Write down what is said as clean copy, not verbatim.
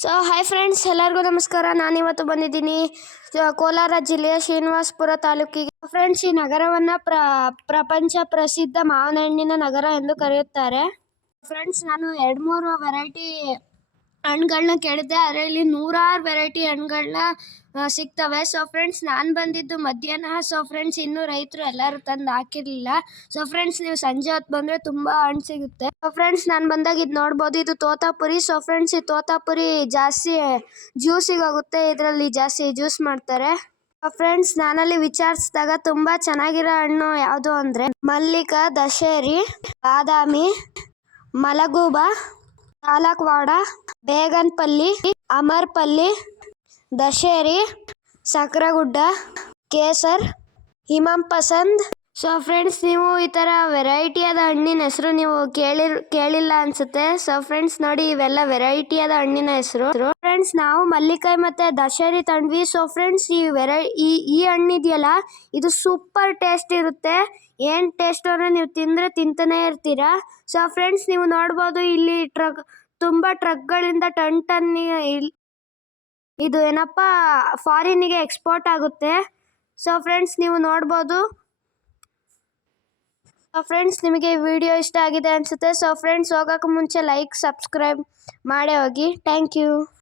Hi friends, ಎಲ್ಲರಿಗೂ ನಮಸ್ಕಾರ. ನಾನಿವತ್ತು ಬಂದಿದ್ದೀನಿ ಕೋಲಾರ ಜಿಲ್ಲೆಯ ಶ್ರೀನಿವಾಸಪುರ ತಾಲೂಕಿಗೆ. ಫ್ರೆಂಡ್ಸ್, ಈ ನಗರವನ್ನು ಪ್ರಪಂಚ ಪ್ರಸಿದ್ಧ ಮಾವಿನ ಹಣ್ಣಿನ ನಗರ ಎಂದು ಕರೆಯುತ್ತಾರೆ. ಫ್ರೆಂಡ್ಸ್, ನಾನು 2-3 ವೆರೈಟಿ ಹಣ್ಣುಗಳನ್ನ ಕೇಳಿದ್ದೆ. ಅದರಲ್ಲಿ 100 ವೆರೈಟಿ ಹಣ್ಣುಗಳನ್ನ ಸಿಗ್ತವೆ. ಫ್ರೆಂಡ್ಸ್, ನಾನು ಬಂದಿದ್ದು ಮಧ್ಯಾಹ್ನ. ಫ್ರೆಂಡ್ಸ್, ಇನ್ನೂ ರೈತರು ಎಲ್ಲರೂ ತಂದು ಹಾಕಿರಲಿಲ್ಲ. ಫ್ರೆಂಡ್ಸ್, ನೀವು ಸಂಜೆ ಹೊತ್ತು ಬಂದರೆ ತುಂಬ ಹಣ್ಣು ಸಿಗುತ್ತೆ. ಫ್ರೆಂಡ್ಸ್, ನಾನು ಬಂದಾಗ ಇದು ನೋಡ್ಬೋದು, ಇದು ತೋತಾಪುರಿ. ಫ್ರೆಂಡ್ಸ್, ಈ ತೋತಾಪುರಿ ಜಾಸ್ತಿ ಜ್ಯೂಸಿಗೆ ಆಗುತ್ತೆ. ಇದರಲ್ಲಿ ಜಾಸ್ತಿ ಜ್ಯೂಸ್ ಮಾಡ್ತಾರೆ. ಫ್ರೆಂಡ್ಸ್, ನಾನಲ್ಲಿ ವಿಚಾರಿಸಿದಾಗ ತುಂಬ ಚೆನ್ನಾಗಿರೋ ಹಣ್ಣು ಯಾವುದು ಅಂದರೆ ಮಲ್ಲಿಕ, ದಶೇರಿ, ಬಾದಾಮಿ, ಮಲಗೂಬ, ಪಾಲಕ್ವಾಡ, ಬೇಗನ್ಪಲ್ಲಿ, ಅಮರ್ಪಲ್ಲಿ, ದಶೇರಿ, ಸಕ್ರಗುಡ್ಡ, ಕೇಸರ್, ಇಮಾಮ್ ಪಸಂದ್. ಫ್ರೆಂಡ್ಸ್, ನೀವು ಈ ಥರ ವೆರೈಟಿಯಾದ ಹಣ್ಣಿನ ಹೆಸರು ನೀವು ಕೇಳಿಲ್ಲ ಅನ್ಸುತ್ತೆ. ಫ್ರೆಂಡ್ಸ್, ನೋಡಿ, ಇವೆಲ್ಲ ವೆರೈಟಿಯಾದ ಹಣ್ಣಿನ ಹೆಸರು. ಫ್ರೆಂಡ್ಸ್, ನಾವು ಮಲ್ಲಿಕಾಯಿ ಮತ್ತೆ ದಶೇರಿ ತಂದ್ವಿ. ಫ್ರೆಂಡ್ಸ್, ಈ ಹಣ್ಣು ಇದೆಯಲ್ಲ, ಇದು ಸೂಪರ್ ಟೇಸ್ಟ್ ಇರುತ್ತೆ. ಏನು ಟೇಸ್ಟ್ ಅಂದರೆ ನೀವು ತಿಂದರೆ ತಿಂತಾನೆ ಇರ್ತೀರಾ. ಫ್ರೆಂಡ್ಸ್, ನೀವು ನೋಡ್ಬೋದು, ಇಲ್ಲಿ ತುಂಬ ಟ್ರಕ್ಗಳಿಂದ ಟನ್ ಇದು ಏನಪ್ಪ ಫಾರಿನ್ನಿಗೆ ಎಕ್ಸ್ಪೋರ್ಟ್ ಆಗುತ್ತೆ. ಫ್ರೆಂಡ್ಸ್, ನೀವು ನೋಡ್ಬೋದು. ಫ್ರೆಂಡ್ಸ್, ನಿಮಗೆ ಈ ವಿಡಿಯೋ ಇಷ್ಟ ಆಗಿದೆ ಅನಿಸುತ್ತೆ. ಫ್ರೆಂಡ್ಸ್, ಹೋಗೋಕೆ ಮುಂಚೆ ಲೈಕ್, ಸಬ್ಸ್ಕ್ರೈಬ್ ಮಾಡೇ ಹೋಗಿ. Thank you.